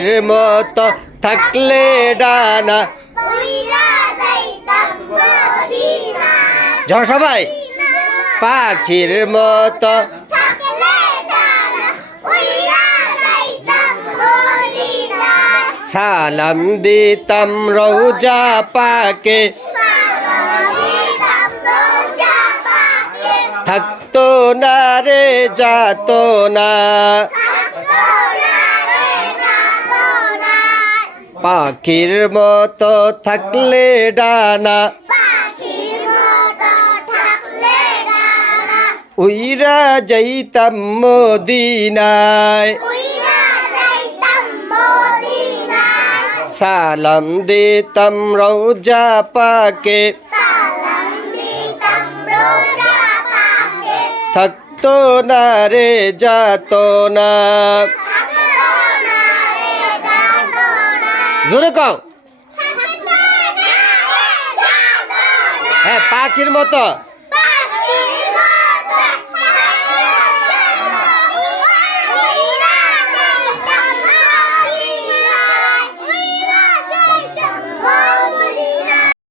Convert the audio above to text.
মতো থাকলে ডানা যাও সবাই পাখির মতো সালাম দিতাম রওজা পাকে থাকতো না রে যাতো না পাখির মতো থাকলে ডানা উইরা যাইতাম মদিনায় সালাম দিতাম রওজা পাকে থাকতো না রে যাতো না জোরে কও হ্যাঁ পাখির মতো